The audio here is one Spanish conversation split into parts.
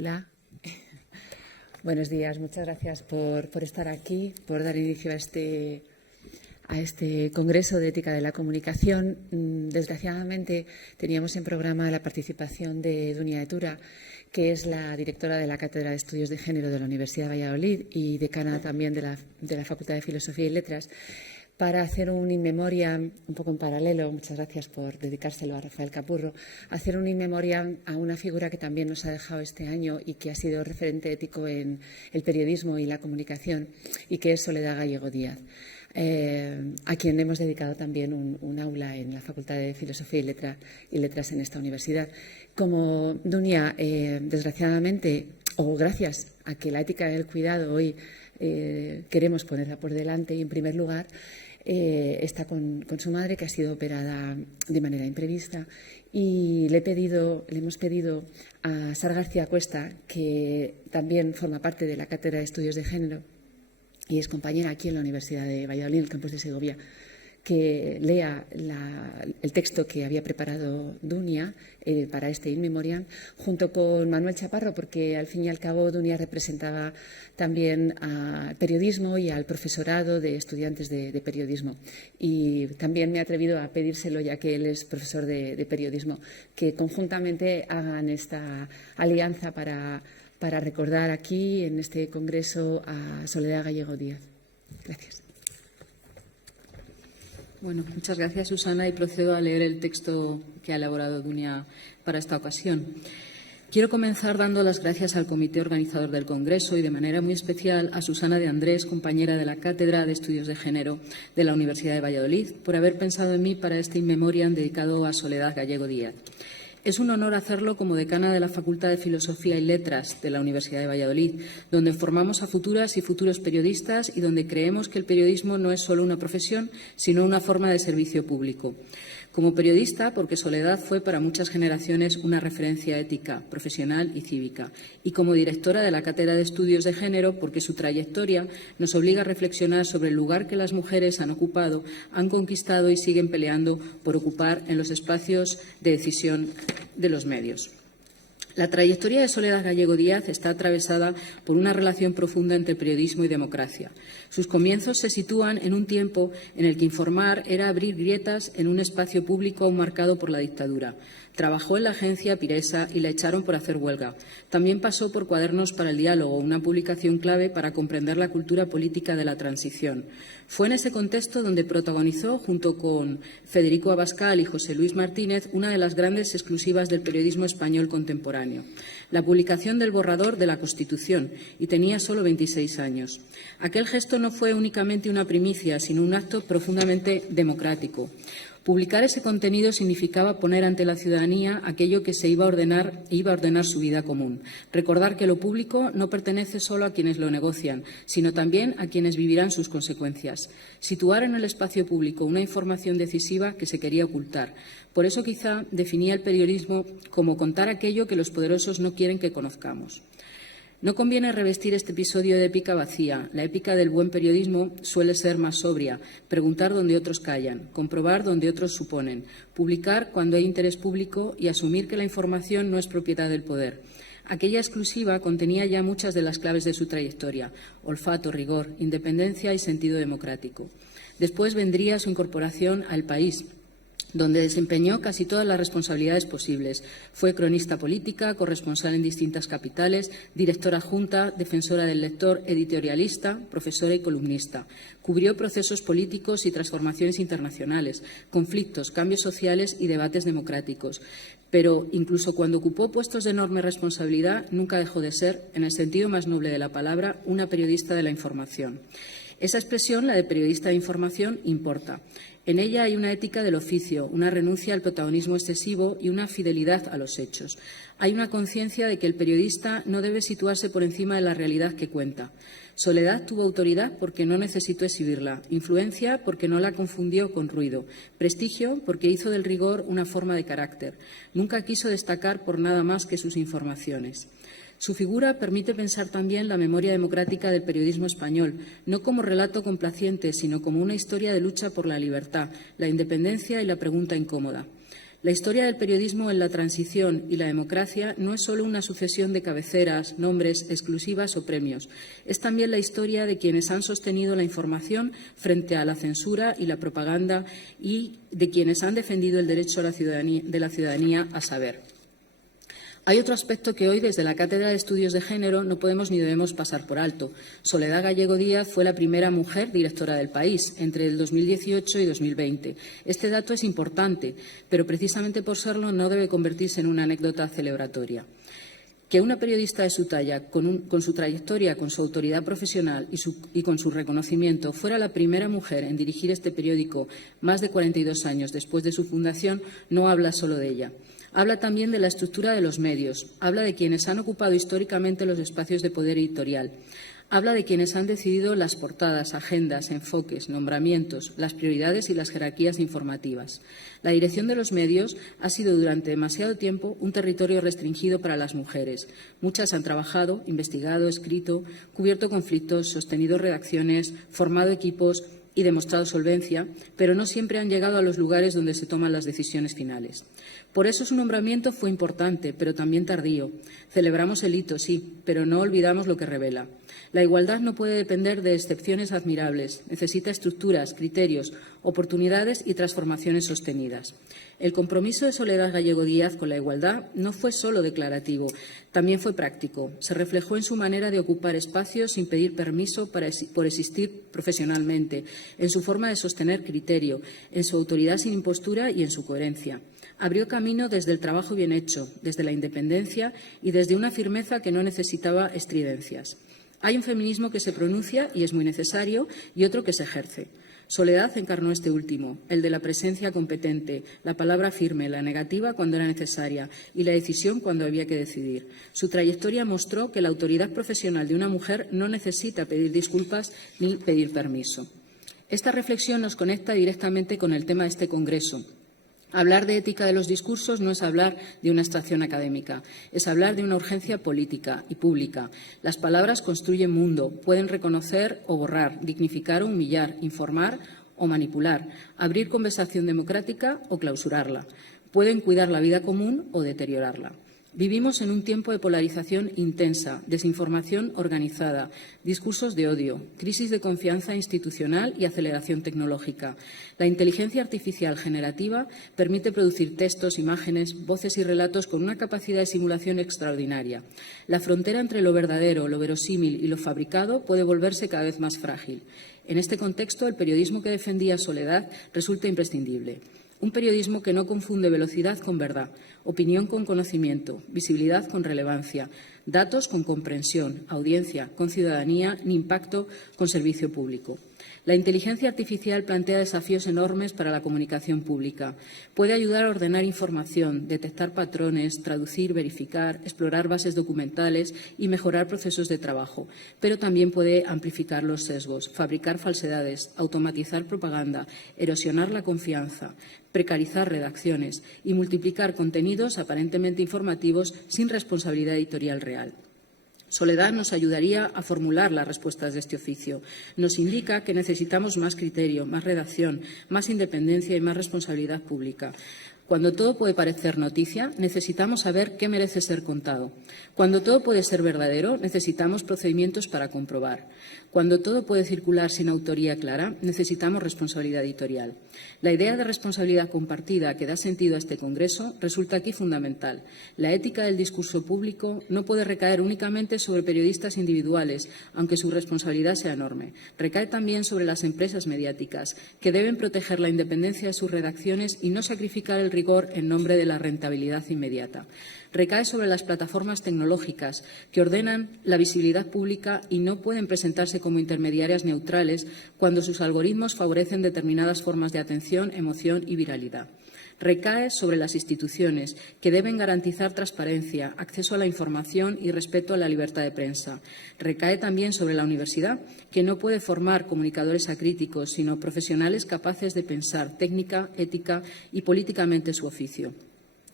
Hola. Buenos días. Muchas gracias por estar aquí, por dar inicio a este Congreso de Ética de la Comunicación. Desgraciadamente, teníamos en programa la participación de Dunia Etura, que es la directora de la Cátedra de Estudios de Género de la Universidad de Valladolid y decana también de la Facultad de Filosofía y Letras, para hacer un in memoriam, un poco en paralelo, muchas gracias por dedicárselo a Rafael Capurro, hacer un in memoriam a una figura que también nos ha dejado este año y que ha sido referente ético en el periodismo y la comunicación, y que es Soledad Gallego Díaz, a quien hemos dedicado también un aula en la Facultad de Filosofía y Letras en esta universidad. Como Dunia, desgraciadamente, o gracias a que la ética del cuidado hoy queremos ponerla por delante y en primer lugar, está con su madre, que ha sido operada de manera imprevista, y le hemos pedido a Sara García Cuesta, que también forma parte de la Cátedra de Estudios de Género y es compañera aquí en la Universidad de Valladolid, en el campus de Segovia, que lea el texto que había preparado Dunia para este in memoriam, junto con Manuel Chaparro, porque al fin y al cabo Dunia representaba también al periodismo y al profesorado de estudiantes de periodismo. Y también me he atrevido a pedírselo, ya que él es profesor de periodismo, que conjuntamente hagan esta alianza para recordar aquí, en este congreso, a Soledad Gallego Díaz. Gracias. Bueno, muchas gracias, Susana, y procedo a leer el texto que ha elaborado Dunia para esta ocasión. Quiero comenzar dando las gracias al comité organizador del Congreso y, de manera muy especial, a Susana de Andrés, compañera de la Cátedra de Estudios de Género de la Universidad de Valladolid, por haber pensado en mí para este in memoriam dedicado a Soledad Gallego Díaz. Es un honor hacerlo como decana de la Facultad de Filosofía y Letras de la Universidad de Valladolid, donde formamos a futuras y futuros periodistas y donde creemos que el periodismo no es solo una profesión, sino una forma de servicio público. Como periodista, porque Soledad fue para muchas generaciones una referencia ética, profesional y cívica. Y como directora de la Cátedra de Estudios de Género, porque su trayectoria nos obliga a reflexionar sobre el lugar que las mujeres han ocupado, han conquistado y siguen peleando por ocupar en los espacios de decisión de los medios. La trayectoria de Soledad Gallego Díaz está atravesada por una relación profunda entre periodismo y democracia. Sus comienzos se sitúan en un tiempo en el que informar era abrir grietas en un espacio público aún marcado por la dictadura. Trabajó en la agencia Piresa y la echaron por hacer huelga. También pasó por Cuadernos para el Diálogo, una publicación clave para comprender la cultura política de la transición. Fue en ese contexto donde protagonizó, junto con Federico Abascal y José Luis Martínez, una de las grandes exclusivas del periodismo español contemporáneo, la publicación del borrador de la Constitución, y tenía solo 26 años. Aquel gesto no fue únicamente una primicia, sino un acto profundamente democrático. Publicar ese contenido significaba poner ante la ciudadanía aquello que se iba a ordenar su vida común. Recordar que lo público no pertenece solo a quienes lo negocian, sino también a quienes vivirán sus consecuencias. Situar en el espacio público una información decisiva que se quería ocultar. Por eso quizá definía el periodismo como contar aquello que los poderosos no quieren que conozcamos. No conviene revestir este episodio de épica vacía. La épica del buen periodismo suele ser más sobria, preguntar donde otros callan, comprobar donde otros suponen, publicar cuando hay interés público y asumir que la información no es propiedad del poder. Aquella exclusiva contenía ya muchas de las claves de su trayectoria: olfato, rigor, independencia y sentido democrático. Después vendría su incorporación al País, donde desempeñó casi todas las responsabilidades posibles. Fue cronista política, corresponsal en distintas capitales, directora adjunta, defensora del lector, editorialista, profesora y columnista. Cubrió procesos políticos y transformaciones internacionales, conflictos, cambios sociales y debates democráticos. Pero incluso cuando ocupó puestos de enorme responsabilidad, nunca dejó de ser, en el sentido más noble de la palabra, una periodista de la información. Esa expresión, la de periodista de información, importa. En ella hay una ética del oficio, una renuncia al protagonismo excesivo y una fidelidad a los hechos. Hay una conciencia de que el periodista no debe situarse por encima de la realidad que cuenta. Soledad tuvo autoridad porque no necesitó exhibirla, influencia porque no la confundió con ruido, prestigio porque hizo del rigor una forma de carácter. Nunca quiso destacar por nada más que sus informaciones. Su figura permite pensar también la memoria democrática del periodismo español, no como relato complaciente, sino como una historia de lucha por la libertad, la independencia y la pregunta incómoda. La historia del periodismo en la transición y la democracia no es solo una sucesión de cabeceras, nombres, exclusivas o premios. Es también la historia de quienes han sostenido la información frente a la censura y la propaganda y de quienes han defendido el derecho de la ciudadanía a saber. Hay otro aspecto que hoy, desde la Cátedra de Estudios de Género, no podemos ni debemos pasar por alto. Soledad Gallego Díaz fue la primera mujer directora del país entre el 2018 y 2020. Este dato es importante, pero precisamente por serlo no debe convertirse en una anécdota celebratoria. Que una periodista de su talla, con su trayectoria, con su autoridad profesional y con su reconocimiento, fuera la primera mujer en dirigir este periódico más de 42 años después de su fundación, no habla solo de ella. Habla también de la estructura de los medios, habla de quienes han ocupado históricamente los espacios de poder editorial, habla de quienes han decidido las portadas, agendas, enfoques, nombramientos, las prioridades y las jerarquías informativas. La dirección de los medios ha sido durante demasiado tiempo un territorio restringido para las mujeres. Muchas han trabajado, investigado, escrito, cubierto conflictos, sostenido redacciones, formado equipos y demostrado solvencia, pero no siempre han llegado a los lugares donde se toman las decisiones finales. Por eso su nombramiento fue importante, pero también tardío. Celebramos el hito, sí, pero no olvidamos lo que revela. La igualdad no puede depender de excepciones admirables. Necesita estructuras, criterios, oportunidades y transformaciones sostenidas. El compromiso de Soledad Gallego Díaz con la igualdad no fue solo declarativo, también fue práctico. Se reflejó en su manera de ocupar espacios sin pedir permiso por existir profesionalmente, en su forma de sostener criterio, en su autoridad sin impostura y en su coherencia. Abrió camino desde el trabajo bien hecho, desde la independencia y desde una firmeza que no necesitaba estridencias. Hay un feminismo que se pronuncia y es muy necesario y otro que se ejerce. Soledad encarnó este último, el de la presencia competente, la palabra firme, la negativa cuando era necesaria y la decisión cuando había que decidir. Su trayectoria mostró que la autoridad profesional de una mujer no necesita pedir disculpas ni pedir permiso. Esta reflexión nos conecta directamente con el tema de este congreso. Hablar de ética de los discursos no es hablar de una abstracción académica, es hablar de una urgencia política y pública. Las palabras construyen mundo, pueden reconocer o borrar, dignificar o humillar, informar o manipular, abrir conversación democrática o clausurarla. Pueden cuidar la vida común o deteriorarla. Vivimos en un tiempo de polarización intensa, desinformación organizada, discursos de odio, crisis de confianza institucional y aceleración tecnológica. La inteligencia artificial generativa permite producir textos, imágenes, voces y relatos con una capacidad de simulación extraordinaria. La frontera entre lo verdadero, lo verosímil y lo fabricado puede volverse cada vez más frágil. En este contexto, el periodismo que defendía Soledad resulta imprescindible. Un periodismo que no confunde velocidad con verdad, opinión con conocimiento, visibilidad con relevancia, datos con comprensión, audiencia con ciudadanía, ni impacto con servicio público. La inteligencia artificial plantea desafíos enormes para la comunicación pública. Puede ayudar a ordenar información, detectar patrones, traducir, verificar, explorar bases documentales y mejorar procesos de trabajo, pero también puede amplificar los sesgos, fabricar falsedades, automatizar propaganda, erosionar la confianza, precarizar redacciones y multiplicar contenidos aparentemente informativos sin responsabilidad editorial real. Soledad nos ayudaría a formular las respuestas de este oficio. Nos indica que necesitamos más criterio, más redacción, más independencia y más responsabilidad pública. Cuando todo puede parecer noticia, necesitamos saber qué merece ser contado. Cuando todo puede ser verdadero, necesitamos procedimientos para comprobar. Cuando todo puede circular sin autoría clara, necesitamos responsabilidad editorial. La idea de responsabilidad compartida que da sentido a este congreso resulta aquí fundamental. La ética del discurso público no puede recaer únicamente sobre periodistas individuales, aunque su responsabilidad sea enorme. Recae también sobre las empresas mediáticas, que deben proteger la independencia de sus redacciones y no sacrificar el rigor en nombre de la rentabilidad inmediata. Recae sobre las plataformas tecnológicas, que ordenan la visibilidad pública y no pueden presentarse como intermediarias neutrales cuando sus algoritmos favorecen determinadas formas de atención, emoción y viralidad. Recae sobre las instituciones, que deben garantizar transparencia, acceso a la información y respeto a la libertad de prensa. Recae también sobre la universidad, que no puede formar comunicadores acríticos, sino profesionales capaces de pensar técnica, ética y políticamente su oficio.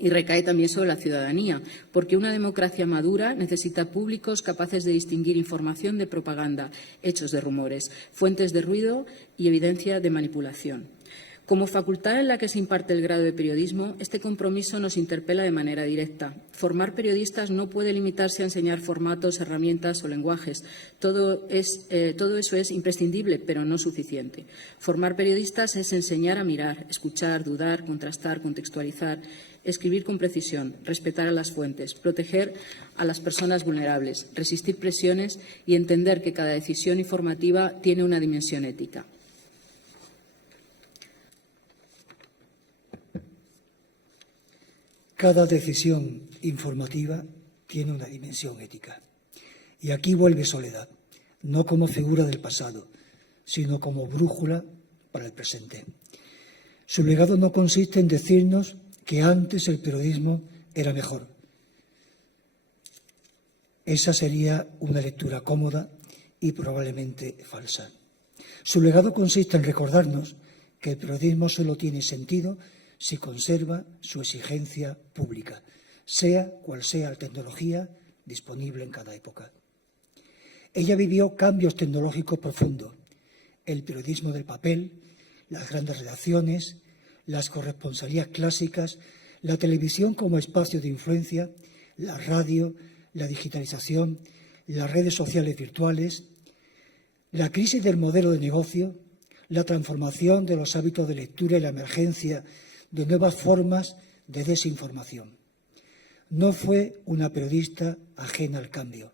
Y recae también sobre la ciudadanía, porque una democracia madura necesita públicos capaces de distinguir información de propaganda, hechos de rumores, fuentes de ruido y evidencia de manipulación. Como facultad en la que se imparte el grado de periodismo, este compromiso nos interpela de manera directa. Formar periodistas no puede limitarse a enseñar formatos, herramientas o lenguajes. Todo eso es imprescindible, pero no suficiente. Formar periodistas es enseñar a mirar, escuchar, dudar, contrastar, contextualizar, escribir con precisión, respetar a las fuentes, proteger a las personas vulnerables, resistir presiones y entender que cada decisión informativa tiene una dimensión ética. Cada decisión informativa tiene una dimensión ética. Y aquí vuelve Soledad, no como figura del pasado, sino como brújula para el presente. Su legado no consiste en decirnos que antes el periodismo era mejor. Esa sería una lectura cómoda y probablemente falsa. Su legado consiste en recordarnos que el periodismo solo tiene sentido si conserva su exigencia pública, sea cual sea la tecnología disponible en cada época. Ella vivió cambios tecnológicos profundos, el periodismo del papel, las grandes redacciones, las corresponsalías clásicas, la televisión como espacio de influencia, la radio, la digitalización, las redes sociales virtuales, la crisis del modelo de negocio, la transformación de los hábitos de lectura y la emergencia de nuevas formas de desinformación. No fue una periodista ajena al cambio,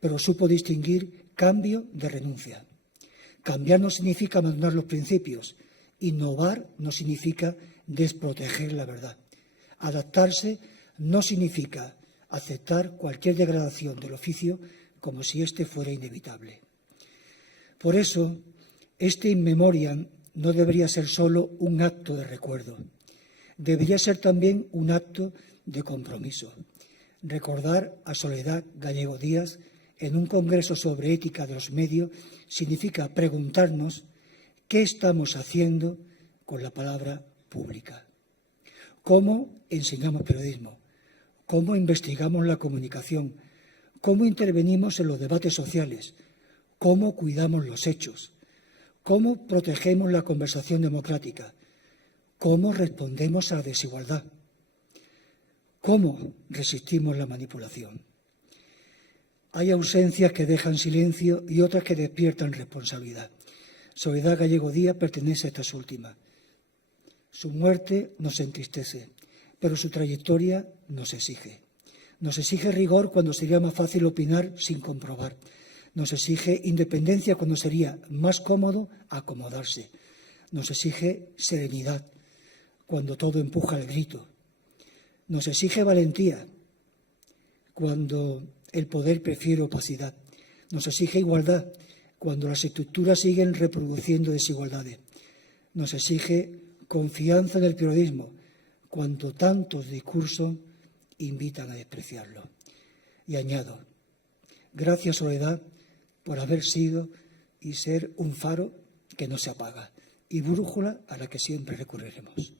pero supo distinguir cambio de renuncia. Cambiar no significa abandonar los principios, innovar no significa desproteger la verdad. Adaptarse no significa aceptar cualquier degradación del oficio como si éste fuera inevitable. Por eso, este in memoriam no debería ser solo un acto de recuerdo. Debería ser también un acto de compromiso. Recordar a Soledad Gallego Díaz en un congreso sobre ética de los medios significa preguntarnos qué estamos haciendo con la palabra pública. ¿Cómo enseñamos periodismo? ¿Cómo investigamos la comunicación? ¿Cómo intervenimos en los debates sociales? ¿Cómo cuidamos los hechos? ¿Cómo protegemos la conversación democrática? ¿Cómo respondemos a la desigualdad? ¿Cómo resistimos la manipulación? Hay ausencias que dejan silencio y otras que despiertan responsabilidad. Soledad Gallego Díaz pertenece a estas últimas. Su muerte nos entristece, pero su trayectoria nos exige. Nos exige rigor cuando sería más fácil opinar sin comprobar. Nos exige independencia cuando sería más cómodo acomodarse. Nos exige serenidad cuando todo empuja al grito. Nos exige valentía cuando el poder prefiere opacidad. Nos exige igualdad cuando las estructuras siguen reproduciendo desigualdades. Nos exige confianza en el periodismo cuando tantos discursos invitan a despreciarlo. Y añado, gracias Soledad por haber sido y ser un faro que no se apaga y brújula a la que siempre recurriremos.